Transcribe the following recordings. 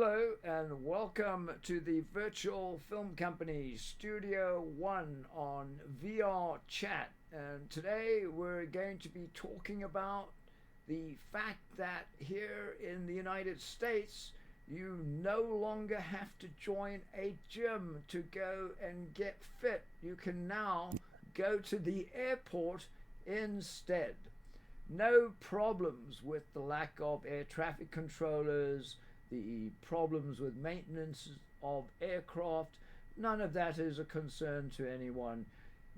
Hello and welcome to the Virtual Film Company Studio One on VR Chat. And today we're going to be talking about the fact that here in the United States, you no longer have to join a gym to go and get fit. You can now go to the airport instead. No problems with the lack of air traffic controllers, the problems with maintenance of aircraft. None of that is a concern to anyone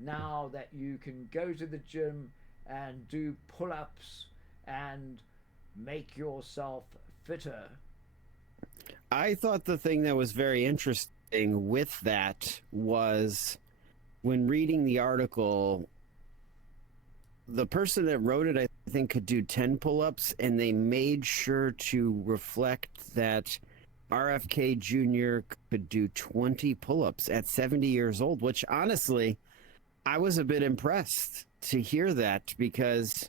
now that you can go to the gym and do pull ups and make yourself fitter. I thought the thing that was very interesting with that was when reading the article, the person that wrote it, I think, could do 10 pull ups, and they made sure to reflect that RFK Jr. could do 20 pull ups at 70 years old, which honestly, I was a bit impressed to hear that because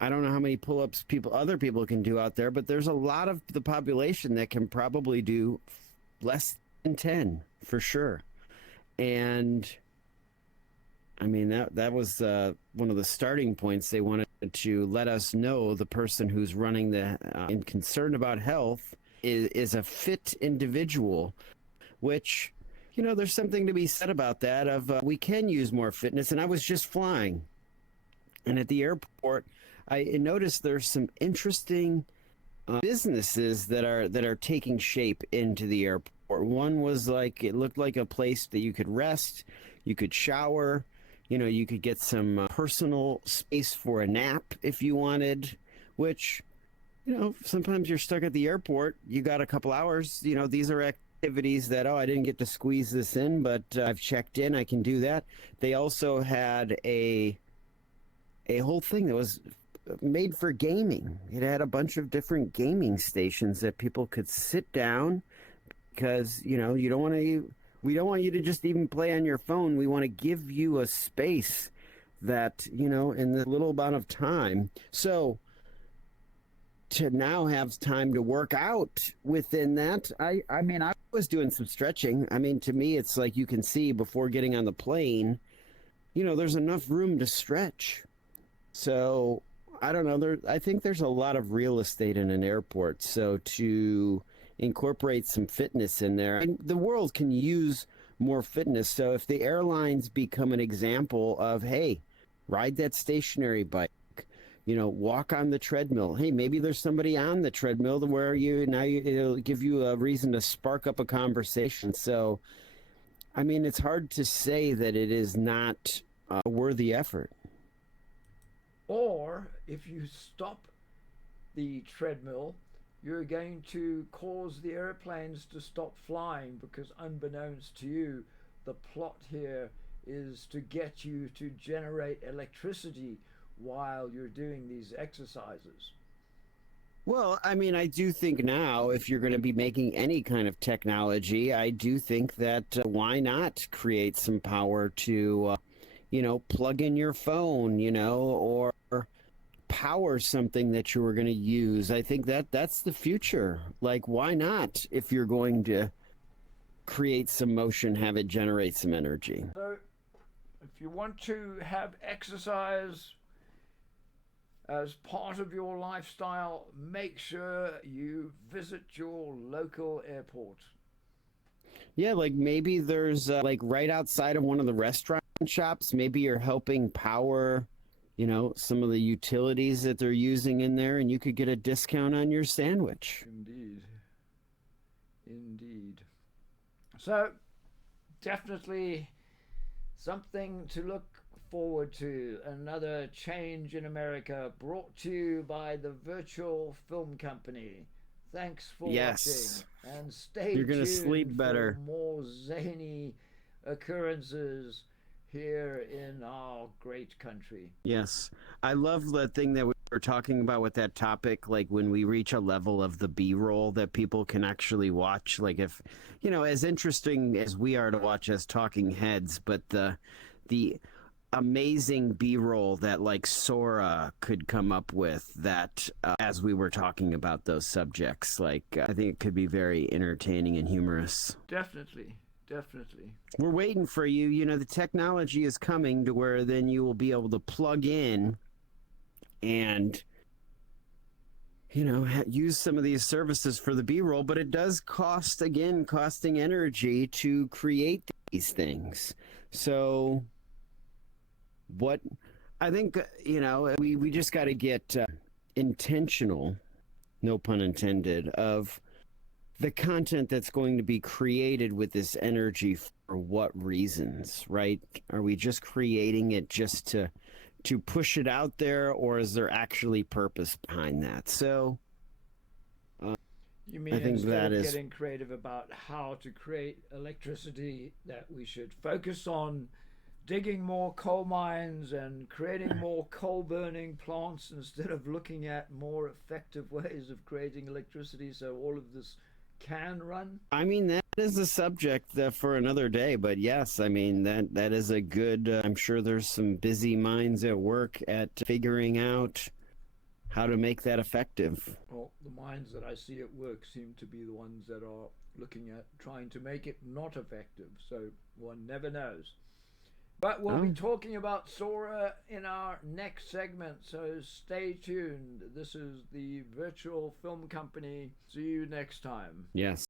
I don't know how many pull-ups other people can do out there, but there's a lot of the population that can probably do less than 10 for sure. And I mean that was one of the starting points. They wanted to let us know the person who's running the and concerned about health is a fit individual, which there's something to be said about that. We can use more fitness, and I was just flying. And at the airport, I noticed there's some interesting businesses that are taking shape into the airport. One was it looked like a place that you could rest, you could shower, you could get some personal space for a nap if you wanted, which, sometimes you're stuck at the airport, you got a couple hours, these are activities that, I didn't get to squeeze this in, but I've checked in, I can do that. They also had a whole thing that was made for gaming. It had a bunch of different gaming stations that people could sit down because, we don't want you to just even play on your phone. We want to give you a space that, in the little amount of time. So to now have time to work out within that, I mean, I was doing some stretching. I mean, to me, it's like you can see before getting on the plane, there's enough room to stretch. So I don't know. I think there's a lot of real estate in an airport. So to incorporate some fitness in there, and the world can use more fitness. So if the airlines become an example of, hey, ride that stationary bike, walk on the treadmill. Hey, maybe there's somebody on the treadmill where it'll give you a reason to spark up a conversation. So, I mean, it's hard to say that it is not a worthy effort. Or if you stop the treadmill, you're going to cause the airplanes to stop flying because, unbeknownst to you, the plot here is to get you to generate electricity while you're doing these exercises. Well, I mean, I do think now, if you're going to be making any kind of technology, I do think that why not create some power to, plug in your phone, or power something that you were going to use. I think that's the future. Like, why not? If you're going to create some motion, have it generate some energy. So, if you want to have exercise as part of your lifestyle, make sure you visit your local airport. Yeah, like maybe there's right outside of one of the restaurant shops, maybe you're helping power, some of the utilities that they're using in there, and you could get a discount on your sandwich. Indeed. Indeed. So, definitely something to look forward to. Another change in America brought to you by the Virtual Film Company. Thanks for Yes. watching, and stay You're going to tuned sleep for better. more zany occurrences here in our great country. Yes. I love the thing that we were talking about with that topic, like when we reach a level of the B-roll that people can actually watch, like if, as interesting as we are to watch as talking heads, but the amazing B-roll that like Sora could come up with that as we were talking about those subjects. Like I think it could be very entertaining and humorous. Definitely, definitely. We're waiting for you. You know, the technology is coming to where then you will be able to plug in and use some of these services for the B-roll, but it does cost, again, costing energy to create these things. So what I think, we just got to get intentional, no pun intended, of the content that's going to be created with this energy for what reasons, right? Are we just creating it just to push it out there, or is there actually purpose behind that? So You mean I think instead that of is getting creative about how to create electricity, that we should focus on digging more coal mines and creating more coal burning plants instead of looking at more effective ways of creating electricity so all of this can run? I mean, that is a subject for another day, but yes, I mean that is a good. I'm sure there's some busy minds at work at figuring out how to make that effective. Well, the minds that I see at work seem to be the ones that are looking at trying to make it not effective, so one never knows. But we'll be Oh, talking about Sora in our next segment, so stay tuned. This is the Virtual Film Company. See you next time. yes.